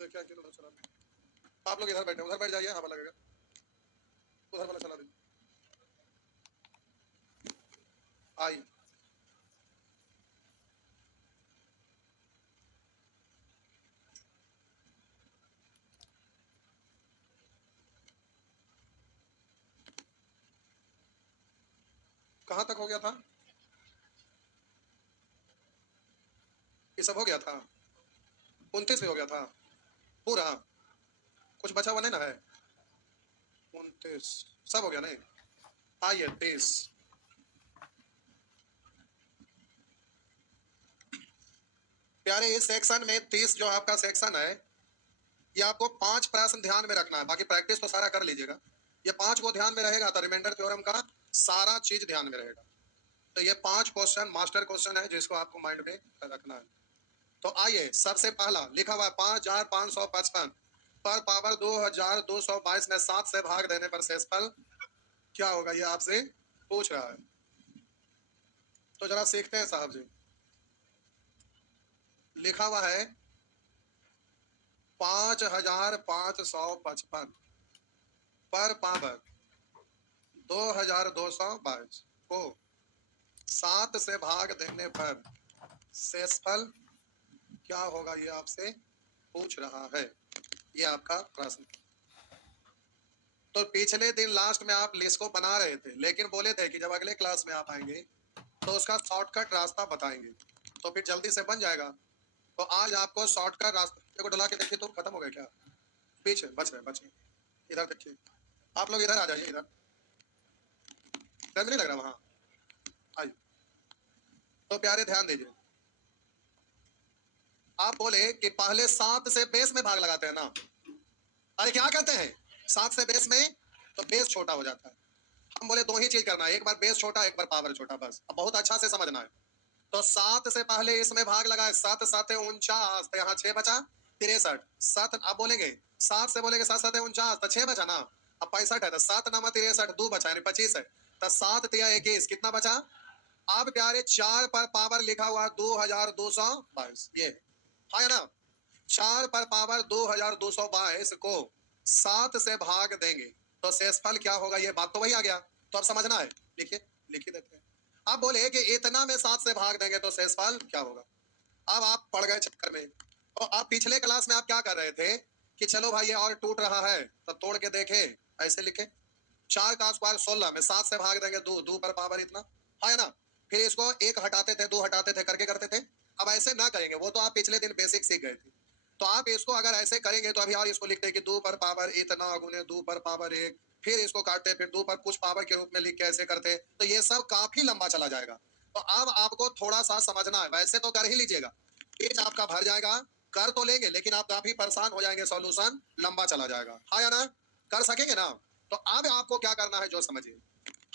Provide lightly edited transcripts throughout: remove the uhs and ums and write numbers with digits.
क्या किया चला आप लोग इधर बैठे, उधर बैठ जाइए, हवा लगेगा। उधर वाला चला दीजिए। आई कहाँ तक हो गया था? ये सब हो गया था? 29 भी हो गया था पूरा? कुछ बचा हुआ नहीं ना है? 29 सब हो गया नहीं? आइए 30। प्यारे इस सेक्शन में 30 जो आपका सेक्शन है, ये आपको 5 प्रश्न ध्यान में रखना है। बाकी प्रैक्टिस तो सारा कर लीजिएगा। ये 5 को ध्यान में रहेगा तो रिमाइंडर थ्योरम का सारा चीज ध्यान में रहेगा। तो ये 5 क्वेश्चन मास्टर क्वेश्चन है जिसको आपको माइंड में रखना है। तो आइए, सबसे पहला लिखा हुआ है 5555 पर पावर 2222 में 7 से भाग देने पर शेषफल क्या होगा, ये आपसे पूछ रहा है। तो जरा सीखते हैं साहब जी। लिखा हुआ है 5555 पर पावर 2222 को 7 से भाग देने पर शेषफल क्या होगा, ये आपसे पूछ रहा है। ये आपका प्रश्न। तो पिछले दिन लास्ट में आप लिस्ट को बना रहे थे, लेकिन बोले थे कि जब अगले क्लास में आप आएंगे तो उसका शॉर्टकट रास्ता बताएंगे, तो फिर जल्दी से बन जाएगा। तो आज आपको शॉर्टकट रास्ते को डला के देखिए। तो खत्म हो गया क्या? पीछे बच रहे। इधर देखिए, आप लोग इधर आ जाइए। इधर नहीं लग रहा वहां? आइए। तो प्यारे ध्यान दीजिए, आप बोले कि पहले 7 से बेस में भाग लगाते हैं ना। अरे क्या करते हैं, 7 से बेस में, तो बेस छोटा हो जाता है। हम बोले दो ही चीज करना है, एक बार बेस छोटा, एक बार पावर छोटा, बस। अब बहुत अच्छा से समझना है। तो 7 से पहले इसमें भाग लगाए, 7 7 49, तो यहाँ 6 बचा 63। 7 अब बोलेंगे 7 से बोलेंगे 7 7 49, तो 6 बचा ना। अब 65 है तो 7 नामा 63, 2 बचा यानी 25 है। तो 7 तिया 21, कितना बचा? अब प्यारे 4 पर पावर लिखा हुआ 2222, ये है ना। 4 पर पावर 2222 को 7 से भाग देंगे तो शेषफल क्या होगा, ये बात तो वही आ गया। तो अब समझना है, लिखिए, लिखिए देते हैं। आप बोले कि इतना में 7 से भाग देंगे तो शेषफल क्या होगा। अब आप पड़ गए चक्कर में। तो आप पिछले क्लास में आप क्या कर रहे थे कि चलो भाई ये और टूट रहा है तो तोड़ के देखे, ऐसे लिखे। 4 का स्क्वायर 16 में 7 से भाग देंगे 2, 2 पर पावर इतना है ना। फिर इसको 1 हटाते थे, 2 हटाते थे, करके करते थे। अब ऐसे ना करेंगे, वो तो आप पिछले दिन बेसिक सीख गए थे। तो आप इसको अगर ऐसे करेंगे तो अभी और इसको लिखते कि 2 पर पावर इतना गुने 2 पर पावर 1, फिर इसको काटते, फिर 2 पर कुछ पावर के रूप में लिख के ऐसे करते, तो ये सब काफी लंबा चला जाएगा। तो अब आपको थोड़ा सा समझना है। वैसे तो कर ही लीजिएगा, पेज आपका भर जाएगा, कर तो लेंगे, लेकिन आप काफी परेशान हो जाएंगे, सॉल्यूशन लंबा चला जाएगा, हाँ या ना। कर सकेंगे ना? तो अब आपको क्या करना है जो समझिए।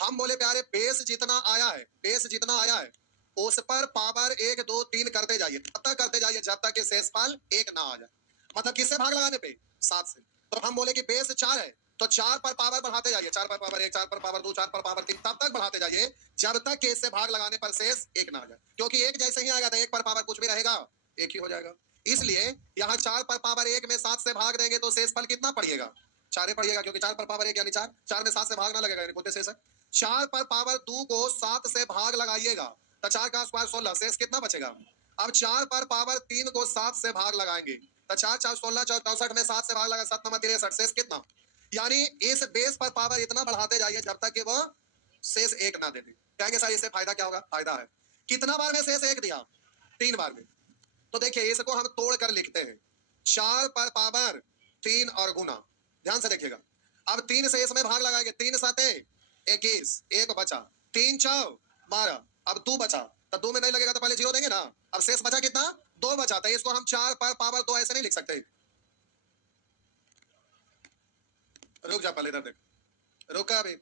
हम बोले प्यारे बेस जितना आया है, बेस जितना आया है उस पर पावर 1 2 3 करते जाइए, तब तक करते जाइए जब तक कि शेषफल 1 ना आ जाए। मतलब किससे भाग लगाने पे? 7 से। तो हम बोले कि बेस 4 है तो 4 पर पावर बढ़ाते जाइए, 4 पर पावर 1, 4 पर पावर 2, 4 पर पावर 3, तब तक बढ़ाते जाइए जब तक कि इससे भाग लगाने पर शेष 1 ना आ जाए। क्योंकि 1 जैसे ही आएगा तो 1 पर पावर कुछ भी रहेगा, 1 ही हो जाएगा। इसलिए यहाँ 4 पर पावर 1 में 7 से भाग देंगे तो शेषफल कितना पड़ेगा? 4 पड़ेगा, क्योंकि 4 पर पावर 1 यानी 4, 4 में 7 से भाग ना लगेगा यानी शेष है। 4 पर पावर 2 को 7 से भाग लगाइएगा तो 4 का स्क्वायर 16, शेष कितना बचेगा? अब 4 पर पावर 3 को 7 से भाग लगाएंगे तो 4 4 16 64 में 7 से भाग लगा, 7 नंबर 63, शेष कितना? यानी इस बेस पर पावर इतना बढ़ाते जाइए जब तक कि वह शेष 1 ना दे दे। कहेंगे सर इससे फायदा क्या होगा? फायदा है। कितना बार में शेष 1 दिया? 3 बार में। तो देखिए इसको हम तोड़ कर लिखते हैं, 4 पर पावर 3 और गुना। ध्यान से देखिएगा। अब 3 से इसमें भाग लगाएंगे, 3 7 21, 1 बचा, 3 4 12, अब 2 बचा, तो 2 में नहीं लगेगा तो पहले 0 देंगे ना। अब शेष बचा कितना? 2 बचा। तो इसको हम 4 पर पावर 2 ऐसे नहीं लिख सकते। रुक जा, पहले इधर देख, रुका अभी।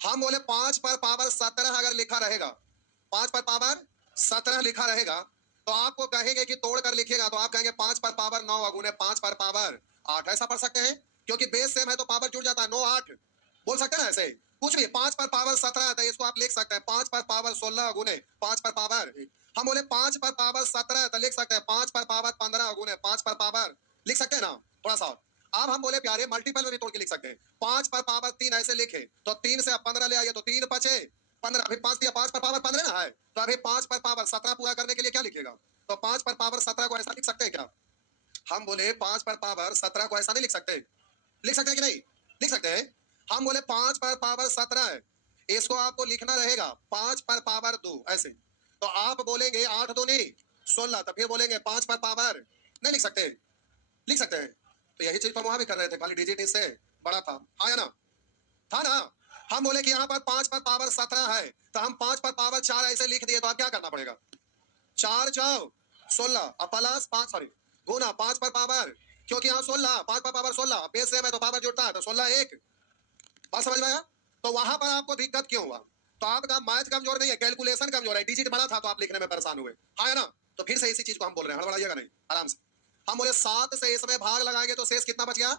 हम बोले 5 पर पावर 17 अगर लिखा रहेगा, 5 पर पावर 17 लिखा रहेगा तो आपको कहेंगे कि तोड़ कर लिखिएगा, तो आप कहेंगे 5 पर पावर 9 अगुने 5 पर पावर 8, ऐसा पढ़ सकते हैं। क्योंकि बेस सेम है तो पावर जुड़ जाता है, 9 8 बोल सकते हैं ना ऐसे। कुछ भी 5 पर पावर 17 है तो इसको आप लिख सकते हैं 5 पर पावर 16 अगुने 5 पर पावर। हम बोले 5 पर पावर 17 है तो लिख सकते हैं 5 पर पावर 15 अगुने 5 पर पावर लिख सकते हैं ना थोड़ा सा। अब हम बोले प्यारे मल्टीपल में भी तोड़ के लिख सकते हैं। 5 पर पावर 3 ऐसे लिखे तो 3 से अब 15 ले आइए तो 3 बचे 15। अभी 5 दिया, 5 पर पावर 15 ना है, तो अभी 5 पर पावर 17 पूरा करने के लिए क्या लिखेगा? तो 5 पर पावर 17 को ऐसा लिख सकते हैं क्या? हम बोले 5 पर पावर 17 को ऐसा नहीं लिख सकते? लिख सकते हैं कि नहीं? लिख सकते हैं। हम बोले 5 पर पावर 17 है, इसको आपको लिखना रहेगा 5 पर पावर 2 ऐसे। तो आप बोलेंगे 8 2 नहीं 16, तो फिर बोलेंगे 5 पर पावर नहीं लिख सकते? लिख सकते हैं। तो यही चीज तो हम वहां भी कर रहे थे, खाली डिजिट इससे बड़ा था। हाँ या ना? था ना? हम बोले कि यहाँ पर 5 पर पावर 17 है, तो हम 5 पर पावर 4 ऐसे लिख दिए, तो आप क्या करना पड़ेगा? 4 जाओ 16 और प्लस 5 सॉरी गुना 5 पर पावर, क्योंकि यहाँ 16 5 पर पावर 16 बेस सेम है तो पावर जुड़ता है, तो 16 1। बात समझ में आया? तो वहां पर आपको दिक्कत क्यों हुआ? तो आपका मैथ कमजोर नहीं है, कैलकुलेशन कमजोर है, डिजिट बड़ा था तो आप लिखने में परेशान हुए। हाँ या ना? तो फिर से इसी चीज को हम बोल रहे हैं, हड़बड़ाइएगा नहीं, आराम से। हम बोले 7 से इसमें भाग लगाएंगे तो शेष कितना बच गया?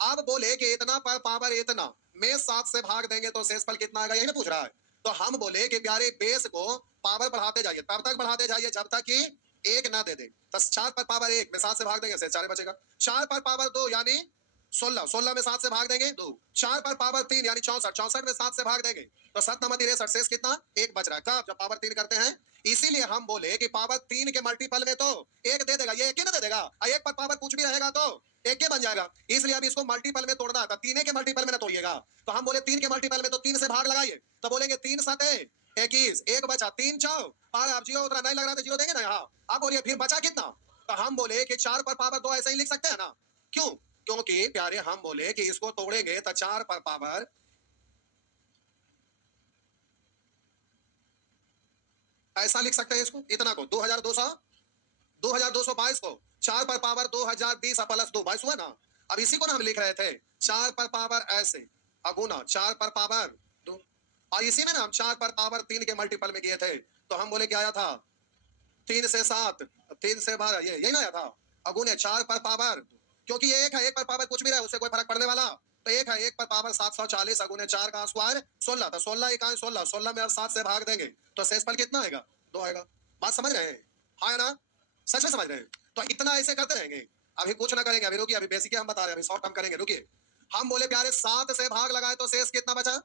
अब बोले कि इतना पर पावर इतना में 7 से भाग देंगे तो शेषफल कितना आएगा, यही ना पूछ रहा है। तो हम बोले कि प्यारे बेस को पावर बढ़ाते जाइए, तब तक बढ़ाते जाइए जब तक कि 1 ना दे दे। तो 4 पर पावर 1 में 7 से भाग देंगे शेष 4 बचेगा। 4 पर पावर 2 यानी 16, 16 में 7 से भाग देंगे 2। 4 पर पावर 3 यानी 64, 64 में 7 से भाग देंगे तो 7 नंबर 63, शेष कितना? 1 बच रहा है। कब? जब पावर 3 करते हैं। इसीलिए हम बोले कि पावर 3 के मल्टीपल में तो 1 दे देगा, ये 1 ही ना दे देगा, 1 पर पावर कुछ भी रहेगा तो 1 के बन जाएगा। इसलिए अब इसको मल्टीपल में तोड़ना था, 3 के मल्टीपल में ना तोड़िएगा। तो हम बोले 3 के मल्टीपल में तो 3 से भाग लगाइए, तो बोलेंगे 3 7 21, 1 बचा 3 चौ और अब जीरो उतना नहीं लग रहा था, जीरो देंगे ना यहाँ। अब बोलिए फिर बचा कितना? तो हम बोले कि 4 पर पावर 2 ऐसे ही लिख सकते हैं ना। क्यों? क्योंकि प्यारे हम बोले कि इसको तोड़ेंगे तो 4 पर पावर ऐसा लिख सकते हैं, इसको इतना को 2222 को 4 पर पावर 2020 प्लस 2 22 हुआ ना। अब इसी को ना हम लिख रहे थे 4 पर पावर ऐसे अगुना 4 पर पावर 2, और इसी में ना हम 4 पर पावर 3 के मल्टीपल में किए थे, तो हम बोले क्या आया था? 3 से 7 3 से 12, ये यही ना आया था अगुने 4 पर पावर, क्योंकि ये 1 है, 1 पर पावर कुछ भी रहे उससे कोई फर्क पड़ने वाला तो 1 है, 1 पर पावर 740 अगुने 4 का स्क्वायर 16, तो 16 इकाई 16, 16 में अब 7 से भाग देंगे तो शेषफल कितना आएगा? 2 आएगा। बात समझ रहे हैं? हाँ या ना? सच में समझ रहे हैं? तो इतना ऐसे करते रहेंगे, अभी कुछ ना करेंगे, अभी रुकिए, अभी बेसिक हम बता रहे हैं, अभी शॉर्ट हम करेंगे, रुकिए। हम बोले प्यारे 7 से भाग लगाए तो शेष कितना बचा?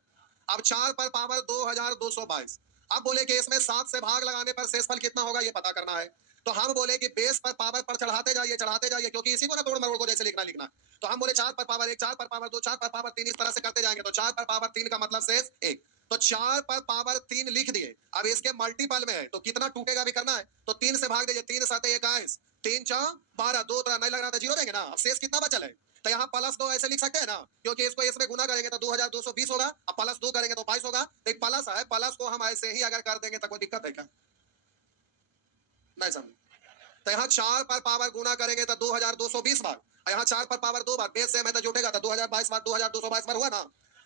अब 4 पर पावर 2222। अब बोले कि इसमें 7 से भाग लगाने पर शेषफल कितना होगा ये पता करना है। तो हम बोले कि बेस पर पावर पर चढ़ाते जाइए, क्योंकि इसी को ना तोड़ मरोड़ को जैसे लिखना। तो हम बोले 4 पर पावर 1, 4 पर पावर 2, 4 पर पावर 3, इस तरह से करते जाएंगे तो 4 पर पावर 3 का मतलब शेष 1। तो 4 पर पावर 3 लिख दिए, अब इसके मल्टीपल में है तो कितना टूटेगा भी करना है, तो 3 से भाग दीजिए, 3 7 21, 3 4 12, 2 नहीं लग रहा था, जीरो देंगे ना। अब शेष कितना बचल है? तो यहाँ प्लस 2 ऐसे लिख सकते हैं ना, क्योंकि इसको इसमें गुना करेंगे तो 2220 होगा, अब प्लस 2 करेंगे तो 22 होगा। तो प्लस है, प्लस को हम ऐसे ही अगर कर देंगे तो कोई दिक्कत है क्या? नहीं समझ? तो यहाँ 4 पर पावर गुना करेंगे तो 2220 बार, यहाँ 4 पर पावर 2 बार, बेस सेम है तो जुटेगा तो 2022 बार 2222 बार हुआ ना।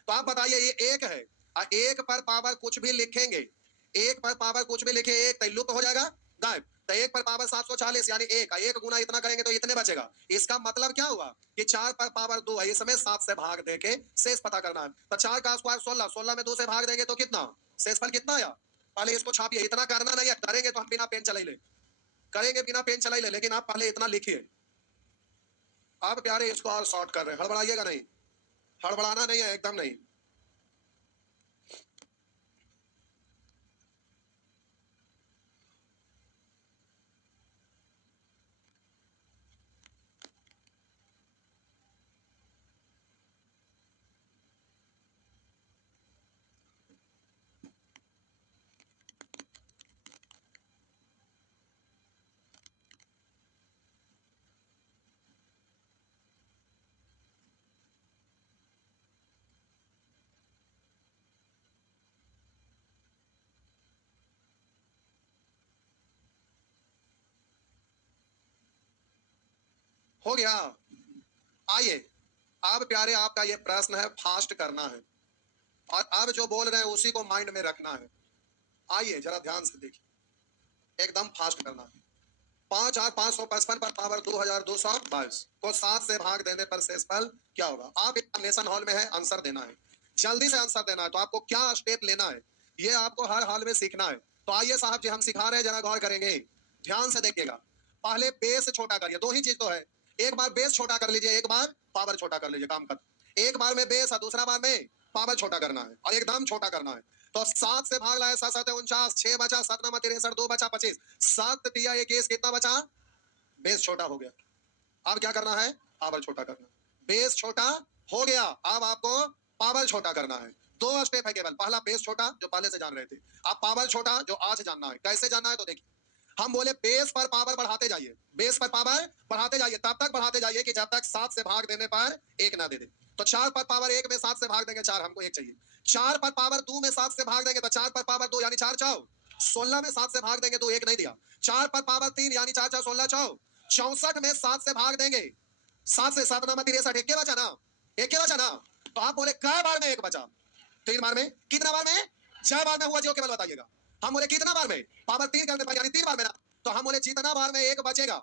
तो आप बताइए ये 1 है, 1 पर पावर कुछ भी लिखेंगे, 1 पर पावर कुछ भी लिखे 1 तो लुप्त हो जाएगा, गायब। तो 1 पर पावर 740 यानी 1 गुना इतना करेंगे तो इतने बचेगा। इसका मतलब क्या हुआ कि 4 पर पावर 2 है, इसमें 7 से भाग देके शेष पता करना है। तो 4 का स्क्वायर 16, 16 में 2 से भाग देंगे तो कितना? शेषफल कितना आया? पहले इसको छापिए, इतना करना नहीं है, करेंगे तो हम बिना पेन चला ले, करेंगे बिना पेन चला ले, लेकिन आप पहले इतना लिखिए। आप प्यारे इसको और शॉर्ट कर रहे हैं, हड़बड़ाइएगा नहीं, हड़बड़ाना नहीं है, एकदम नहीं। हो गया? आइए, अब प्यारे आपका ये प्रश्न है, फास्ट करना है, और अब जो बोल रहे हैं उसी को माइंड में रखना है। आइए जरा ध्यान से देखिए, एकदम फास्ट करना है। 5555 पर पावर 2222 को 7 से भाग देने पर शेषफल क्या होगा? आप एग्जामिनेशन हॉल में है, आंसर देना है, जल्दी से आंसर देना है। तो आपको क्या स्टेप लेना है ये आपको हर हाल में सीखना है। तो आइए साहब जी हम सिखा रहे हैं, जरा गौर करेंगे, ध्यान से देखिएगा। पहले बेस छोटा करिए, दो ही चीज तो है, एक बार बेस छोटा कर लीजिए, एक बार पावर छोटा कर लीजिए, काम खत्म। एक बार में बेस और दूसरा बार में पावर छोटा करना है और एकदम छोटा करना है। तो 7 से भाग लाए, 7 7 49, 6 बचा, 7 9 63, 2 बचा 25, 7 तिया 21, कितना बचा? बेस छोटा हो गया। अब क्या करना है? पावर छोटा करना। बेस छोटा हो गया, अब आपको पावर छोटा करना है। दो स्टेप है केवल, पहला बेस छोटा जो पहले से जान रहे थे, अब पावर छोटा जो आज जानना है। कैसे जानना है तो देखिए, हम बोले बेस पर पावर बढ़ाते जाइए, बेस पर पावर बढ़ाते जाइए, तब तक बढ़ाते जाइए कि जब तक 7 से भाग देने पर 1 ना दे दे। तो 4 पर पावर 1 में 7 से भाग देंगे 4, हमको 1 चाहिए। 4 पर पावर 2 में 7 से भाग देंगे तो 4 पर पावर 2 यानी 4 चाव 16 में 7 से भाग देंगे तो 1 नहीं दिया। 4 पर पावर 3 यानी 4 चाव 16 चाव 64 में 7 से भाग देंगे, 7 से 7 नामा 63, एक के बचा ना, एक के बचा ना। तो आप बोले कै बार में 1 बचा? 3 बार में। कितना बार में? 6 बार में हुआ जो केवल बताइएगा। हम बोले कितना बार में? पावर 3 करने पर यानी 3 बार में ना। तो हम बोले जितना बार में 1 बचेगा,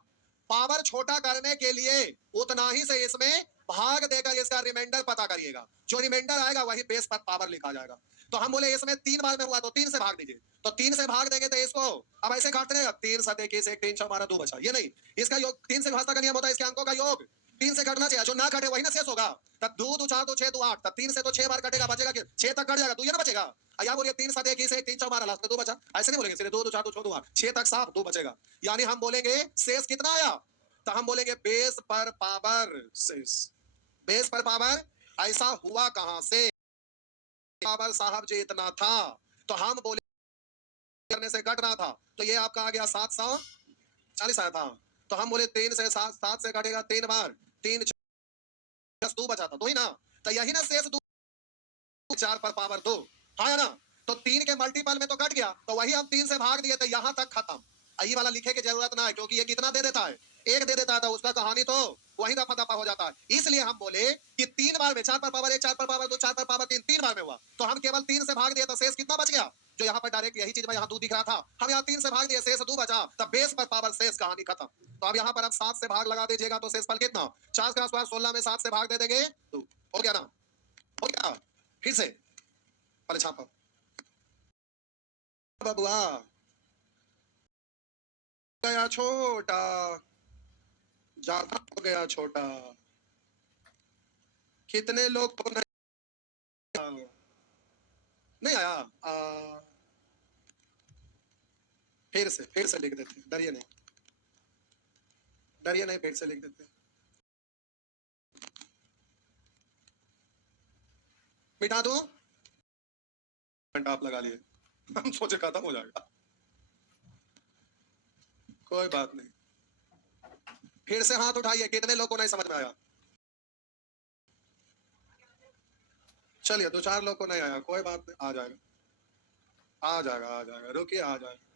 पावर छोटा करने के लिए उतना ही से इसमें भाग देकर इसका रिमाइंडर पता करिएगा। जो रिमाइंडर आएगा वही बेस पर पावर लिखा जाएगा। तो हम बोले इसमें 3 बार में हुआ तो 3 से भाग दीजिए। तो 3 से भाग देंगे तो इसको अब ऐसे काटते रहेगा, 3 7 21 1 3 6 12 2 बचा। ये नहीं, इसका योग 3 से भाजता का नियम होता है, इसके अंकों का योग 3 से कटना चाहिए, जो ना कटे वही ना शेष होगा। तब 2 2 4 2 6 2 8, तब 3 से तो 6 बार कटेगा, बचेगा 6 तक कट जाएगा, 2 ये ना बचेगा। या बोलिए 3 7 21 1 3 6 12, लास्ट में 2 बचा। ऐसे नहीं बोलेंगे, सीधे 2 2 4 2 6 2 8, 6 तक साफ 2 बचेगा। यानी हम बोलेंगे शेष कितना आया, तो हम बोलेंगे बेस पर पावर शेष। बेस पर पावर ऐसा हुआ कहां से? पावर साहब जी इतना था, तो हम बोले करने से कट रहा था, तो ये आपका आ गया 740 आया था। तो हम बोले 3 से 7 से कटेगा 3 बार, 3 10 2 बचा था, 2 ही ना। तो यही ना शेष 2, 4 पर पावर 2, हाँ या ना। तो 3 के मल्टीपल में तो कट गया, तो वही हम 3 से भाग दिए तो यहां तक खत्म। यही वाला लिखे की जरूरत ना है, क्योंकि ये कितना दे देता है? 1 दे देता है, तो उसका कहानी तो वही दफा दफा हो जाता है। इसलिए हम बोले कि 3 बार में 4 पर पावर 1, 4 पर पावर 2, 4 पर पावर 3, 3 बार में हुआ, तो हम केवल 3 से भाग दिए तो शेष कितना बच गया? जो यहाँ पर डायरेक्ट यही चीज में यहाँ 2 दिख रहा था, हम यहाँ 3 से भाग दिए, शेष 2 बचा, तब बेस पर पावर शेष, कहानी खत्म। तो अब यहाँ पर अब 7 से भाग लगा दीजिएगा तो शेष फल कितना? 4 का स्क्वायर 16 में 7 से भाग दे देंगे 2, हो गया ना? हो गया। फिर से पहले छापा बबुआ गया छोटा, ज्यादा हो गया छोटा, कितने लोग को नहीं आया? फिर से लिख देते, डरिए नहीं, डरिए नहीं, फिर से लिख देते। मिटा दो, घंटा आप लगा लिए, हम सोचे खत्म हो जाएगा, कोई बात नहीं। फिर से हाथ उठाइए, कितने लोग को नहीं समझ में आया? चलिए 2 4 लोग को नहीं आया, कोई बात नहीं, आ जाएगा, आ जाएगा, आ जाएगा, रुकिए, आ जाएगा।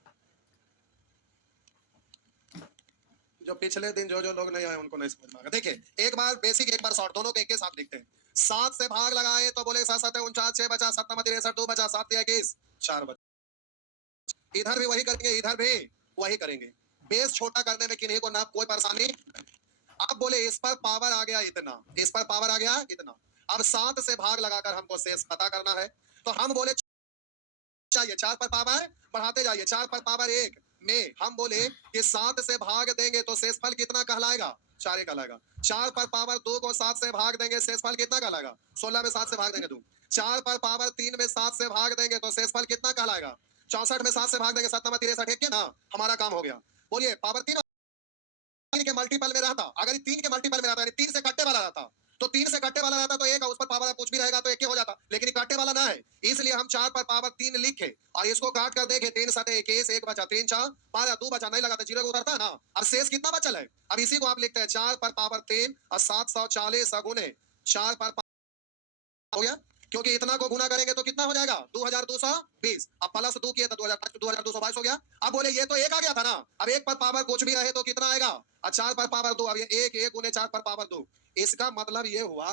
जो पिछले दिन जो लोग नहीं आए उनको नहीं समझ में आएगा। देखिए एक बार बेसिक, एक बार शॉर्ट, दोनों के एक के साथ लिखते हैं। 7 से भाग लगाए तो बोले 7 7 49, 6 बचा, 7 9 63, 2 बचा, 7 21 4 बचा। इधर भी वही करेंगे, इधर भी वही करेंगे। बेस छोटा करने में किन्हीं को ना कोई परेशानी। अब बोले इस पर पावर आ गया इतना, इस पर पावर आ गया इतना, अब 7 से भाग लगाकर हमको शेष पता करना है। तो हम बोले चाहिए 4 पर पावर बढ़ाते जाइए, 4 पर पावर 1 में हम बोले कि 7 से भाग देंगे तो शेषफल कितना कहलाएगा? 4 कहलाएगा। 4 पर पावर 2 को 7 से भाग देंगे, शेषफल कितना कहलाएगा? 16 में 7 से भाग देंगे 2। 4 पर पावर 3 में 7 से भाग देंगे तो शेषफल कितना कहलाएगा? 64 में 7 से भाग देंगे, 7 63, एक के ना, हमारा काम हो गया। बोलिए पावर 3 के मल्टीपल में रहता, अगर 3 के मल्टीपल में रहता यानी 3 से कट्टे वाला रहता, तो 3 से कट्टे वाला रहता तो एक उस पर पावर कुछ भी रहेगा तो एक हो जाता, लेकिन काटे वाला ना है, इसलिए हम 4 पर पावर 3 लिखे और इसको काट कर देखे, 3 7 21, 1 बचा, 3 4 12, 2 बचा, नहीं लगाता, जीरो उतरता है ना। अब शेष कितना बचल है? अब इसी को आप लिखते हैं 4 पर पावर 3 और 740 गुने 4 पर हो गया, क्योंकि इतना को गुना करेंगे तो कितना हो जाएगा? 2220। अब प्लस 2 किए तो 2222 हो गया। अब बोले ये तो 1 आ गया था ना, अब 1 पर पावर कुछ भी रहे तो कितना आएगा? 4 पर पावर 2, अब ये 1 1 गुने 4 पर पावर 2, इसका मतलब ये हुआ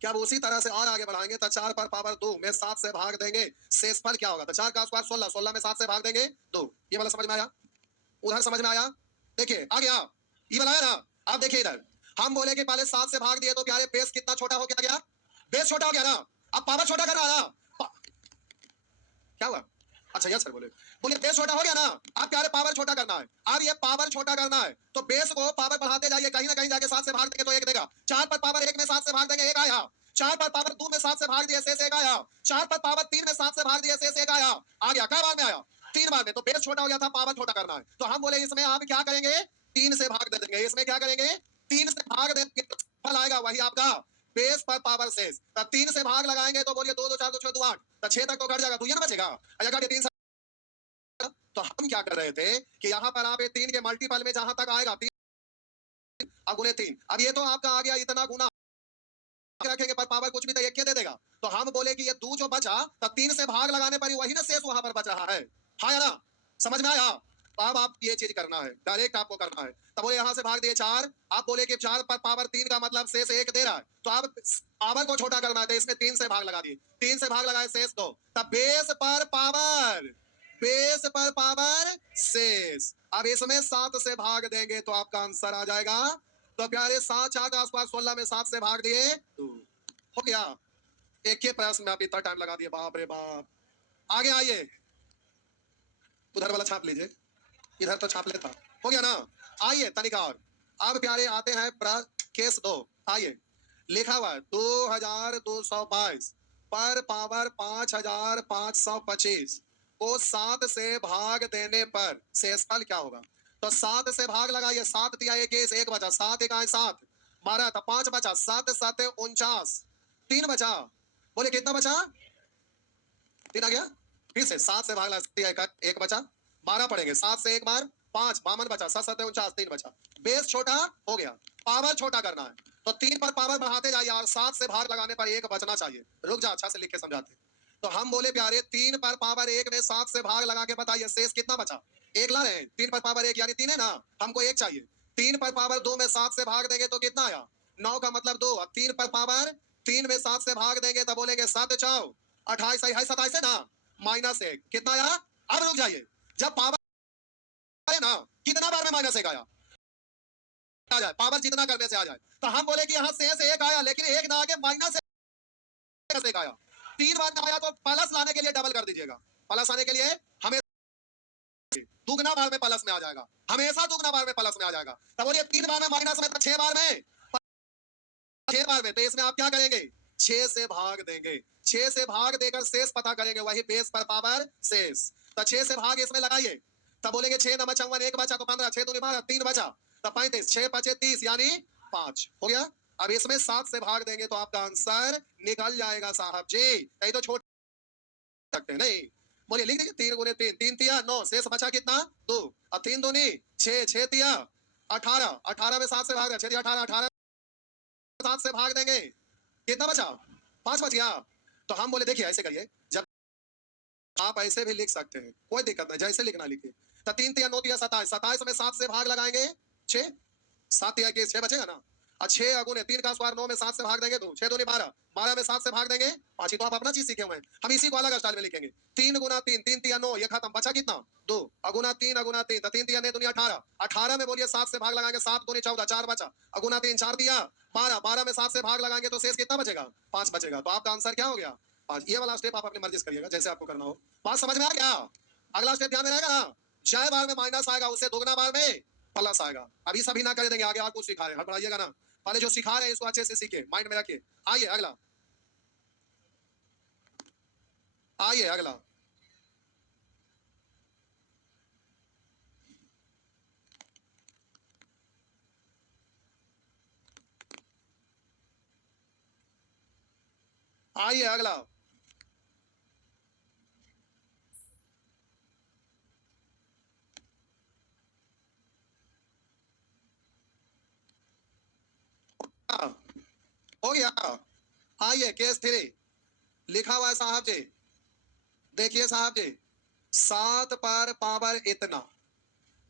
कि अब उसी तरह से और आगे बढ़ाएंगे तो 4 पर पावर 2 में 7 से भाग देंगे, शेषफल क्या होगा? तो 4 का स्क्वायर 16, 16 में 7 से भाग देंगे 2। ये वाला समझ में आया? उधर समझ में आया? देखिए आ गया, ये वाला है ना। अब देखिए इधर हम बोले कि पहले 7 से भाग दिए तो प्यारे बेस कितना छोटा हो गया? बेस छोटा हो गया ना। अब पावर छोटा करना है ना, क्या हुआ? अच्छा यस सर बोले। बोलिए बेस छोटा हो गया ना, आप क्या पावर छोटा करना है। अब ये पावर छोटा करना है तो बेस को पावर बढ़ाते जाइए, कहीं ना कहीं जाके 7 से भाग देंगे तो 1 देगा। 4 पर पावर 1 में 7 से भाग देंगे 1 आया। 4 पर पावर 2 में 7 से भाग दिए शेष 1 आया। 4 पर पावर 3 में 7 से भाग दिए शेष 1 आया। आ गया क्या बार में आया? 3 बार में। तो बेस छोटा हो गया था, पावर छोटा करना है। तो हम बोले इसमें आप क्या करेंगे, 3 से भाग दे देंगे। इसमें क्या करेंगे, 3 से भाग देंगे, फल आएगा वही आपका बेस पर पावर शेष। 3 से भाग लगाएंगे तो बोलिए 2 2 4 2 6 2 8, तो 6 तक तो घट जाएगा, 2 ये ना बचेगा। अगर 3 तो हम क्या कर रहे थे कि यहाँ पर आप 3 के मल्टीपल में जहां तक आएगा 3 गुने 3, अब ये तो आपका आ गया इतना गुना रखेंगे पर पावर कुछ भी तो एक दे देगा। तो हम बोले कि ये 2 जो बचा तब 3 से भाग लगाने पर ही वही ना शेष वहां पर बच रहा है। हाँ या ना, समझ में आया? अब आप ये चीज करना है, डायरेक्ट आपको करना है। तब बोले यहाँ से भाग दिए 4, आप बोले कि 4 पर पावर 3 का मतलब शेष 1 दे रहा है, तो आप पावर को छोटा करना है, तो इसमें 3 से भाग लगा दिए, 3 से भाग लगाए शेष 2, तब बेस पर पावर, बेस पर पावर शेष। अब इसमें 7 से भाग देंगे तो आपका आंसर आ जाएगा। तो प्यारे 7 4 के आसपास 16 में 7 से भाग दिए तो हो गया। एक ही प्रश्न में आप इतना टाइम लगा दिए, बाप रे बाप। आगे आइए, उधर वाला छाप लीजिए, इधर तो छाप लेता। हो गया ना। आइए तनिका और अब प्यारे आते हैं केस 2। आइए, लिखा हुआ है 2222 पर पावर 5525 को 7 से भाग देने पर शेषफल क्या होगा। तो 7 से भाग लगाइए, 7 दिया 1 1 बचा, 7 1 आए 7 12 था, 5 बचा, 7 7 49, 3 बचा। बोले कितना बचा, 3 आ गया। फिर से 7 से भाग लगा, 1 बचा, 12 पड़ेंगे, 7 से 1 बार 5, 52 बचा, 7 7 49, 3 बचा। बेस छोटा हो गया, पावर छोटा करना है तो 3 पर पावर बढ़ाते जाइए और 7 से भाग लगाने पर 1 बचना चाहिए। रुक जा, अच्छा से लिख के समझाते। तो हम बोले प्यारे 3 पर पावर 1 में 7 से भाग लगा के बताइए शेष कितना बचा। 1 ला रहे हैं, 3 पर पावर 1 यानी 3 है ना, हमको 1 चाहिए। 3 पर पावर 2 में 7 से भाग देंगे तो कितना आया, 9 का मतलब 2। अब 3 पर पावर 3 में 7 से भाग देंगे तो बोलेंगे 7 4 28 है, 27 है ना, -1 कितना आया। अब रुक जाइए, जब पावर है ना कितना बार में -1 आया, आ जाए पावर जितना करने से आ जाए। तो हम बोले कि यहाँ शेष 1 आया लेकिन 1 ना आके -1 आया। 3 बार में आया तो प्लस लाने के लिए डबल कर दीजिएगा, प्लस आने के लिए हमें दुगना बार में प्लस में आ जाएगा, हमेशा दुगना बार में प्लस में आ जाएगा। तो बोलिए 3 बार में माइनस में, 6 बार में, 6 बार में। तो इसमें आप क्या करेंगे, 6 से भाग देंगे, 6 से भाग देकर शेष पता करेंगे, वही बेस पर पावर शेष। तो 6 से भाग इसमें लगाइए, तब बोलेंगे 6 नंबर 54, 1 बचा तो 15, 6 दूनी 12, 3 बचा तो 35, 6 5 30 यानी 5 हो गया। अब इसमें 7 से भाग देंगे तो आपका आंसर निकल जाएगा साहब जी। नहीं तो छोड़ सकते नहीं। बोलिए लिख दीजिए 3 गुने 3, 3 तिया 9, शेष बचा कितना 2। अब 3 दूनी 6, 6 तिया 18, 18 में 7 से भाग 6 18, 18 7 से भाग देंगे कितना बचा, 5 बच गया। तो हम बोले देखिए ऐसे करिए, जब आप ऐसे भी लिख सकते हैं, कोई दिक्कत नहीं, जैसे लिखना लिखिए। तो 3 तिया 9 तिया 27, 27 में 7 से भाग लगाएंगे 6, 7 तिया के 6 बचेगा ना। और 6 अगुने 3 का स्क्वायर 9 में 7 से भाग देंगे तो 6 दूनी 12, 12 में 7 से भाग देंगे 5 ही। तो आप अपना चीज सीखे हुए हैं, हम इसी को अलग स्टाइल में लिखेंगे। 3 गुना 3, 3 तिया 9, ये खत्म, बचा कितना 2, अगुना 3 अगुना 3, तो 3 तिया 9 दुनिया 18, 18 में बोलिए 7 से भाग लगाएंगे, 7 दूनी 14, 4 बचा, अगुना 3 4 दिया 12, 12 में 7 से भाग लगाएंगे तो शेष कितना बचेगा, 5 बचेगा। तो आपका आंसर क्या हो गया 5। ये वाला स्टेप आप अपनी मर्जी से करिएगा, जैसे आपको करना हो। बात समझ में आ गया। अगला स्टेप ध्यान में रहेगा ना, जय बार में माइनस आएगा, उससे दोगुना बार में प्लस आएगा। अभी सभी ना कर देंगे, आगे आपको सिखा रहे हैं, हड़बड़ाइएगा ना, पहले जो सिखा रहे हैं इसको अच्छे से सीखे, माइंड में रखिए। आइए अगला, आइए अगला। आइए अगला। हाँ, हो गया। आइए केस 3 लिखा हुआ है साहब जी, देखिए साहब जी, 7 पर पावर इतना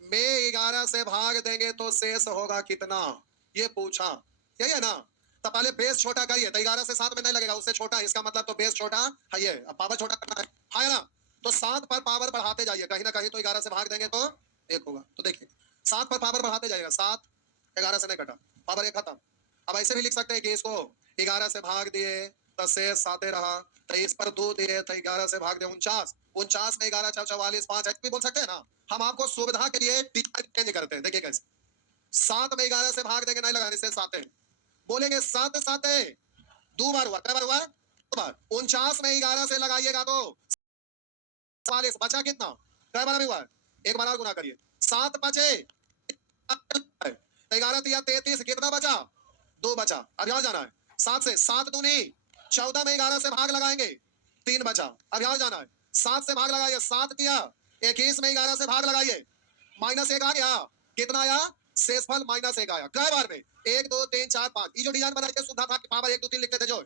में 11 से भाग देंगे तो शेष होगा कितना, ये पूछा, यही है ना। तो पहले बेस छोटा करिए, तो 11 से 7 में नहीं लगेगा, उससे छोटा, इसका मतलब तो बेस छोटा है, ये अब पावर छोटा करना है ना। तो 7 पर पावर बढ़ाते जाइए, कहीं ना कहीं तो 11 से भाग देंगे तो 1 होगा। तो देखिए 7 पर पावर बढ़ाते जाइएगा, 7 11 से नहीं कटा, पावर 1 खत्म। अब ऐसे भी लिख सकते हैं कि इसको 11 से भाग दिए 10 से 7 रहा, 23 पर 2 दिए तो 11 से भाग दे 49, 49 में 11 44 5 भी बोल सकते हैं ना। हम आपको सुविधा के लिए चेंज करते हैं। देखिए कैसे 7 में 11 से भाग देंगे, नहीं लगाने से 7 बोलेंगे 7 7 दो बार हुआ, कै बार हुआ, दो बार। 49 में 11 से लगाइएगा तो 44 बचा कितना, कै बार भी हुआ, एक बार और गुना करिए, 7 बचे 11 दिया 33, कितना बचा, 2 बचा। अब यहां जाना है 7 से 7 दूनी 14 में 11 से भाग लगाएंगे 3 बचा। अब यहां जाना है 7 से भाग लगाइए, 7 किया 21 में 11 से भाग लगाइए, -1 आ गया, कितना आया, शेषफल -1 आया। कै बार में, 1 2 3 4 5। ये जो डिजाइन बनाई सुविधा था कि पावर 1 2 3 लिखते थे, जो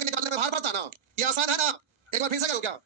निकालने में भार पड़ता ना, ये आसान है ना। एक बार फिर से करो क्या,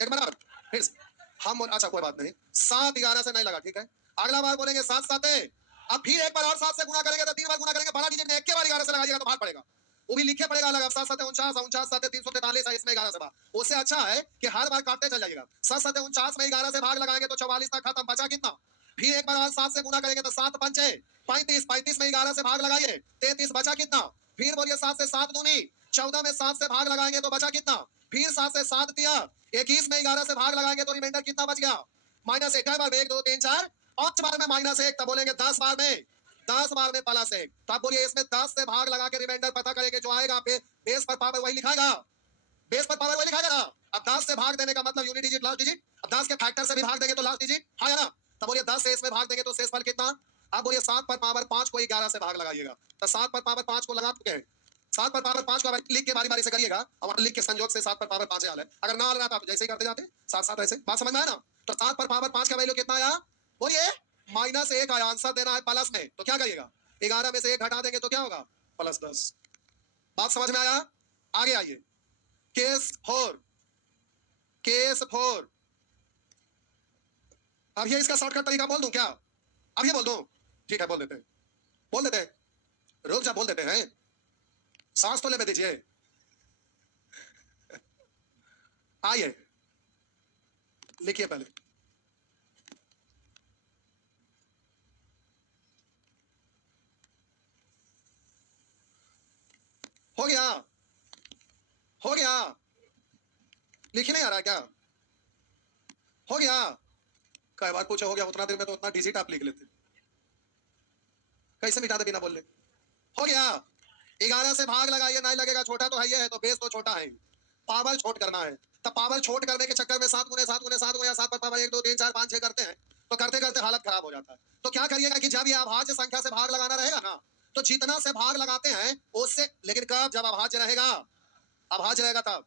एक बार और फिर से। हम अच्छा कोई बात नहीं, 7 11 से नहीं लगा, ठीक है। अगला बार बोलेंगे 7 7, अब फिर एक बार और 7 से गुना करेंगे तो 3 बार गुना करेंगे, बड़ा डिजिट में एक के बार 11 से लगाइएगा तो भाग पड़ेगा, वो भी लिखे पड़ेगा अलग। 7 7 49, 49 7 343 है, इसमें 11 से भाग। उससे अच्छा है कि हर बार काटते चल जाइएगा। 7 7 49 में 11 से भाग लगाएंगे तो 44 तक खत्म, बचा कितना, फिर एक बार और 7 से गुना करेंगे तो 7 5 35, 35 में 11 से भाग लगाइए 33, बचा कितना, फिर बोलिए 7 से 7 दूनी 14 में 7 से भाग लगाएंगे तो बचा कितना, फिर 7 से 7 दिया 21 में 11 से भाग लगाएंगे तो रिमाइंडर कितना बच गया, -1। कई बार में, 1 2 3 4 5 बार में -1, तब बोलेंगे 10 बार में, 10 बार में +1। तब बोलिए इसमें 10 से भाग लगा के रिमाइंडर पता करेंगे, जो आएगा बेस पर पावर वही लिखाएगा, बेस पर पावर वही लिखाएगा ना। अब 10 से भाग देने का मतलब यूनिट डिजिट लास्ट डिजिट, अब 10 के फैक्टर से भी भाग देंगे तो लास्ट डिजिट है ना। तब बोलिए 10 से इसमें भाग देंगे तो शेषफल कितना। अब बोलिए 7 पर पावर 5 को 11 से भाग लगाइएगा, तो 7 पर पावर 5 को लगा चुके हैं, 7 पर पावर 5 को लिख के बारी बारी से करिएगा, और लिख के संयोग से 7 पर पावर 5 आया है। अगर ना लगा तो जैसे ही करते जाते 7 7 ऐसे, बात समझ में आया ना। तो 7 पर पावर 5 का वैल्यू कितना आया, बोलिए -1 आया। आंसर देना है प्लस में, तो क्या करिएगा, 11 में से 1 घटा देंगे तो क्या होगा, +10। बात समझ में आया। आगे आइए, केस 4, केस 4। अब ये इसका शॉर्टकट तरीका बोल दूं क्या, अब ये बोल दूं, ठीक है बोल देते हैं, बोल देते हैं, रुक जा बोल देते हैं, सांस तो लेने दीजिए। आइए लिखिए पहले, हो गया, हो गया, लिखने नहीं आ रहा क्या, हो गया। कई बार पूछो हो गया, उतना देर में तो उतना डिजिट आप लिख लेते, कैसे मिटा दे बिना बोलने। हो गया, 11 से भाग लगाइए, नहीं लगेगा, छोटा तो है ये है, तो बेस तो छोटा है, पावर छोट करना है। तब पावर छोट करने के चक्कर में 7 गुने 7 गुने 7 गुने 7 पर पावर 1 2 3 4 5 6 करते हैं, तो करते करते हालत खराब हो जाता है। तो क्या करिएगा कि जब ये अभाज्य संख्या से भाग लगाना रहेगा ना, तो जितना से भाग लगाते हैं उससे, लेकिन कब, जब अभाज्य रहेगा, अभाज्य रहेगा तब।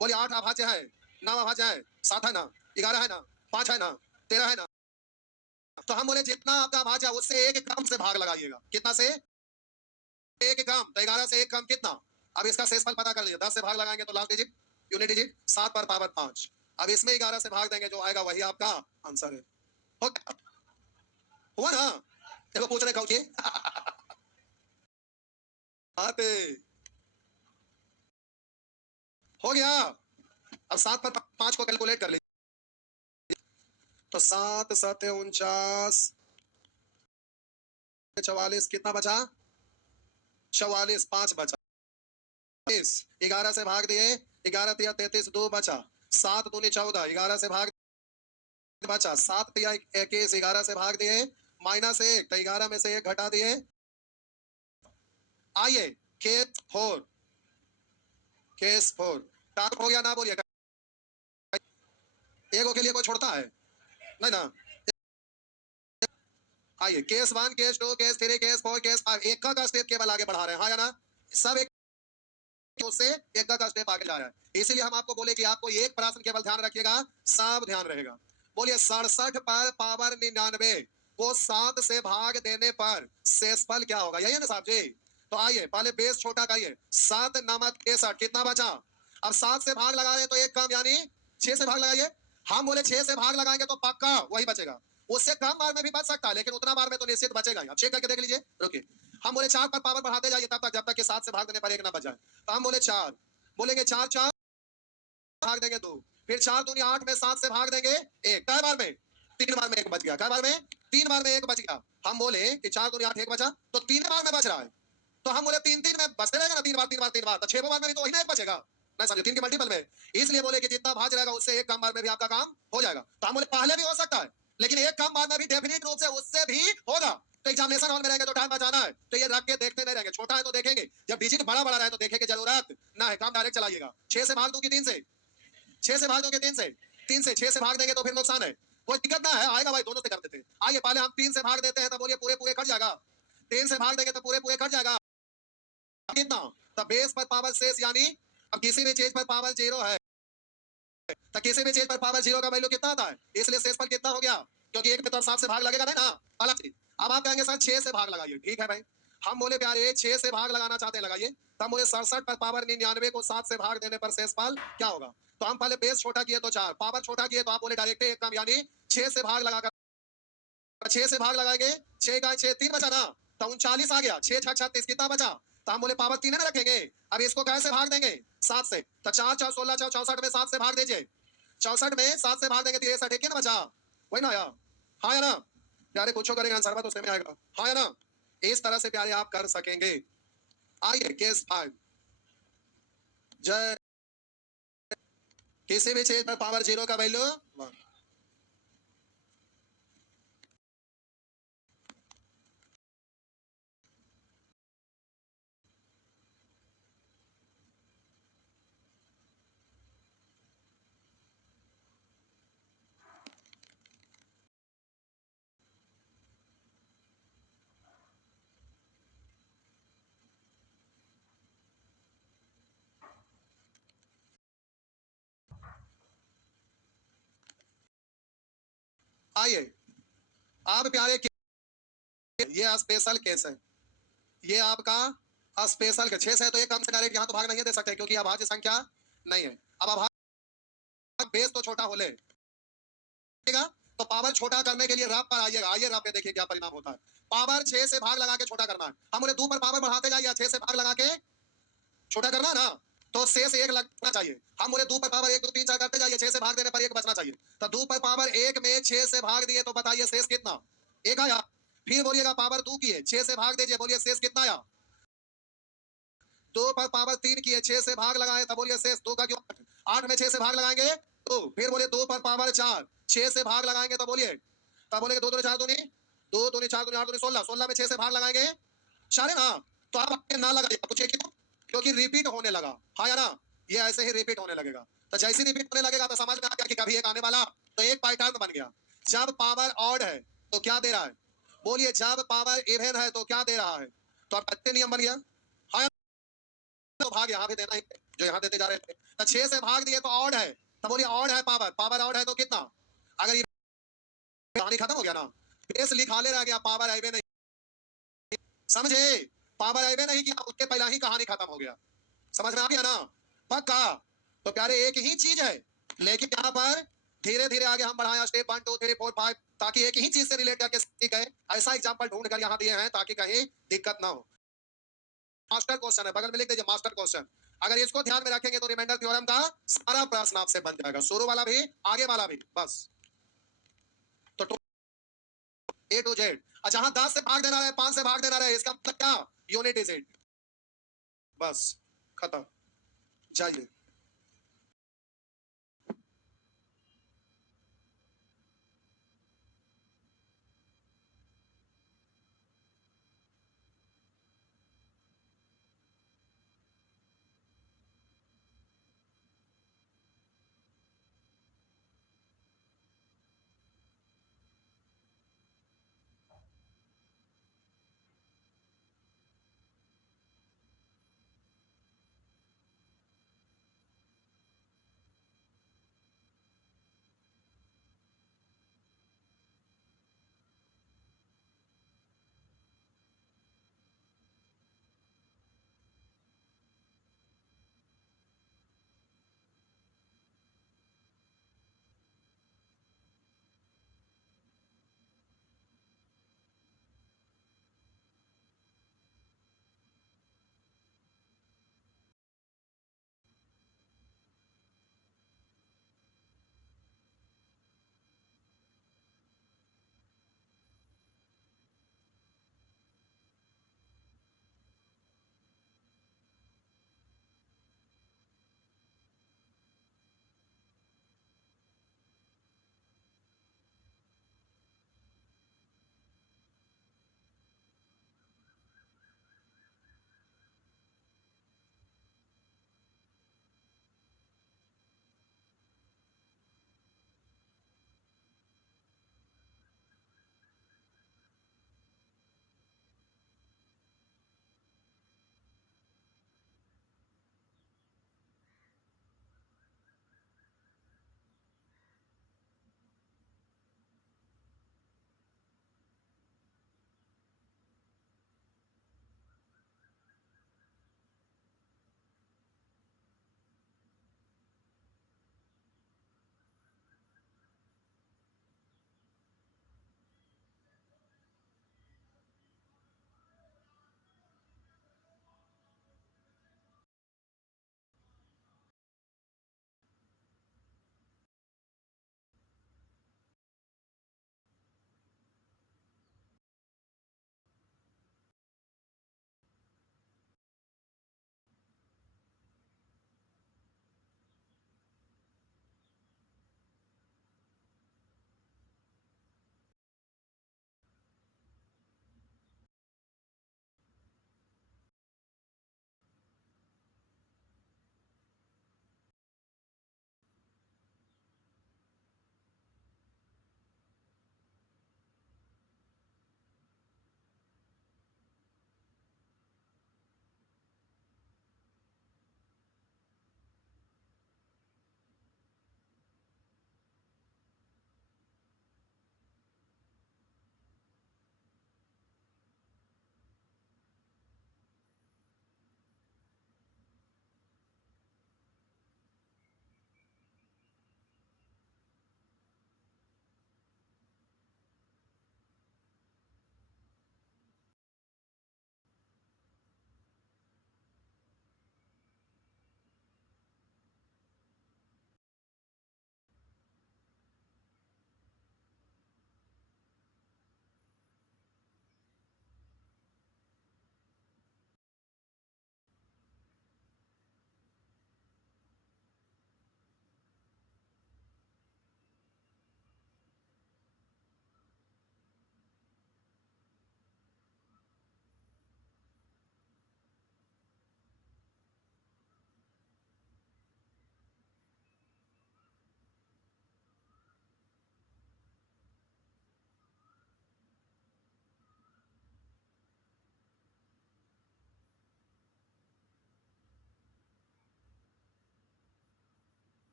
बोलिए 8 अभाज्य है, 9 अभाज्य है, 7 है ना, 11 है ना, 5 है ना, 13 है ना। तो हम बोले जितना आपका अभाज्य है उससे एक कम से भाग लगाइएगा, कितना से, एक कम, तो 11 से एक कम कितना। अब इसका शेषफल पता कर लीजिए, 10 से भाग लगाएंगे तो लास्ट डिजिट यूनिट डिजिट, 7 पर पावर 5। अब इसमें 11 से भाग देंगे, जो आएगा वही आपका आंसर है। हो गया, हुआ ना। देखो पूछ रहे कौन आते, हो गया। अब 7 पर 5 को कैलकुलेट कर लीजिए, तो 7 7 49 44, कितना बचा, 44, 5 बचा। 11 से भाग दिए, 11 तिया 33, 2 बचा। 7 दूनी 14, 11 से भाग बचा। 7 तिया 21, 11 से भाग दिए, -1, तो 11 में से 1 घटा दिए। आइए केस 4, केस 4 टाइम हो गया ना, बोलिए एगो के लिए कोई छोड़ता है नहीं ना। आइए case 1, case 2, case 3, case 4, case 5, एक का स्टेप केवल आगे बढ़ा रहे हैं, हाँ या ना, सब एक उससे एक का स्टेप आगे जा रहा है। इसीलिए हम आपको बोले कि आपको एक प्रश्न केवल ध्यान रखिएगा, सब ध्यान रहेगा। बोलिए 67 पर पावर 99 को 7 से भाग देने पर शेषफल क्या होगा, यही है ना साहब जी। तो आइए पहले बेस छोटा करिए, 7 नमक 63, कितना बचा। अब 7 से भाग लगा रहे तो एक कम, यानी 6 से भाग लगाइए। हम बोले 6 से भाग लगाएंगे तो पक्का वही बचेगा, उससे कम बार में भी बच सकता है, लेकिन उतना बार में तो निश्चित बचेगा ही। अब चेक करके देख लीजिए, रुकिए। हम बोले 4 पर पावर बढ़ाते जाइए तब तक, जब तक कि 7 से भाग देने पर एक ना बच जाए। तो हम बोले 4, बोलेंगे 4 4 भाग देंगे 2, फिर 4 दूनी 8 में 7 से भाग देंगे 1, कै बार में, 3 बार में 1 बच गया, कै बार में, 3 बार में 1 बच गया। हम बोले कि 4 दूनी 8, 1 बचा, तो 3 बार में बच रहा है, तो हम बोले 3-3 में बचते रहेगा ना, 3 बार तो 6 बार में भी तो वही ना एक बचेगा। नहीं समझे, 3 के मल्टीपल में, इसलिए बोले कि जितना भाग जाएगा उससे एक कम बार में भी आपका काम हो जाएगा। तो हम बोले पहले भी हो सकता है, लेकिन एक कम बार में भी डेफिनेट रूप से उससे भी होगा। तो एग्जामिनेशन हॉल में रहेंगे तो टाइम बचाना है, तो ये रख के देखते नहीं रहेंगे। छोटा है तो देखेंगे, जब डिजिट बड़ा बड़ा रहे तो देखेंगे जरूरत ना है, काम डायरेक्ट चलाइएगा। 6 से भाग दूंगी 3 से, 6 से भाग दोगे 3 से, 3 से 6 से भाग देंगे तो फिर नुकसान है। कोई दिक्कत ना है, आएगा भाई, दोनों से कर देते हैं। आइए पहले हम 3 से भाग देते हैं, तो बोलिए पूरे पूरे कट जाएगा। 3 से भाग देंगे तो पूरे पूरे कट जाएगा। कितना? तो बेस पर पावर शेष, यानी अब किसी भी चीज पर पावर 0 है, तो किसी भी चीज पर पावर 0 का वैल्यू कितना आता है, इसलिए शेषफल कितना हो गया, क्योंकि एक में तो 7 से भाग लगेगा नहीं ना, अलग चीज। अब आप कहेंगे सर 6 से भाग लगाइए, ठीक है भाई। हम बोले प्यारे 6 से भाग लगाना चाहते हैं, लगाइए। तब बोले 67 पर पावर 99 को 7 से भाग देने पर शेषफल क्या होगा। तो हम पहले बेस छोटा किए तो 4, पावर छोटा किए तो आप बोले डायरेक्ट एक काम, यानी 6 से भाग लगाकर 6 से भाग लगाएंगे, 6 का 6 3 बचा ना, तो 39 आ गया। 6 6 36 कितना बचा, तो हम बोले पावर 3 ना रखेंगे। अब इसको कैसे भाग देंगे, 7 से, तो 4 4 16 4 64 में 7 से भाग दीजिए। 64 में 7 से भाग देंगे 63, एक ही ना बचा, वही ना यार। हाँ या ना प्यारे, कुछ करेंगे आंसर तो उसमें आएगा। हाँ या ना, इस तरह से प्यारे आप कर सकेंगे। आइए केस 5, जय किसी भी चीज पर पावर 0 का वैल्यू 1। आइए आप प्यारे, ये स्पेशल केस है, ये आपका स्पेशल के 6 है, तो एक कम से डायरेक्ट यहाँ तो भाग नहीं दे सकते, क्योंकि अभाज्य संख्या नहीं है। अब अभाज्य बेस तो छोटा हो ले, तो पावर छोटा करने के लिए रफ पर आइएगा। आइए रफ पे देखिए क्या परिणाम होता है। पावर 6 से भाग लगा के छोटा करना है, हम बोले 2 पर पावर बढ़ाते जाइए, 6 से भाग लगा के छोटा करना है ना, तो 6 से 1 लगना चाहिए। हम बोले 2 पर पावर 1 2 3 4 करते जाइए, 6 से भाग देने पर 1 बचना चाहिए। तो 2 पर पावर 1 में 6 से भाग दिए तो बताइए शेष कितना, 1 आया। फिर बोलिएगा पावर 2 किए, 6 से भाग दीजिए, बोलिए शेष कितना आया। 2 पर पावर 3 किए, 6 से भाग लगाए, तब बोलिए शेष 2 का क्यों, 8 में 6 से भाग लगाएंगे तो फिर बोलिए 2 पर पावर 4, 6 से भाग लगाएंगे तो बोलिए, तब बोलेंगे 2 2 4 दूनी 2 दूनी 4 दूनी 8 दूनी 16, 16 में 6 से भाग लगाएंगे, सारे ना। तो आप आपके ना लगाइए, पूछिए क्यों, क्योंकि रिपीट होने लगा। हाँ या ना, ये ऐसे ही रिपीट होने लगेगा। तो जैसे रिपीट होने लगेगा तो समझ में आ गया कि कभी एक आने वाला, तो एक पैटर्न बन गया। जब पावर ऑड है तो क्या दे रहा है, बोलिए जब पावर इवन है तो क्या दे रहा है, तो अब अच्छे नियम बन गया। हाँ, तो भाग यहाँ भी देना ही, जो यहाँ देते जा रहे थे। तो 6 से भाग दिए तो ऑड है, तो बोलिए ऑड है, पावर पावर ऑड है तो कितना, अगर ये कहानी खत्म हो गया ना, बेस लिखा ले रह गया, पावर आईवे नहीं, समझे, पावर आईवे नहीं किया, उसके पहला ही कहानी खत्म हो गया। समझ में आ गया ना, पक्का। तो प्यारे एक ही चीज है, लेकिन यहाँ पर धीरे धीरे आगे हम बढ़ाया, स्टेप 1 2 3 4 5, ताकि एक ही चीज से रिलेट करके सीख गए। ऐसा एग्जांपल ढूंढ कर यहाँ दिए हैं ताकि कहीं दिक्कत ना हो। मास्टर क्वेश्चन है, बगल में लिख दीजिए मास्टर क्वेश्चन। अगर इसको ध्यान में रखेंगे तो रिमाइंडर थ्योरम का सारा प्रश्न आपसे बन जाएगा, शुरू वाला भी आगे वाला भी, बस। तो A to Z, जहां 10 से भाग देना है, 5 से भाग देना है, इसका मतलब क्या, यूनिट इज इट, बस खत्म, जाइए।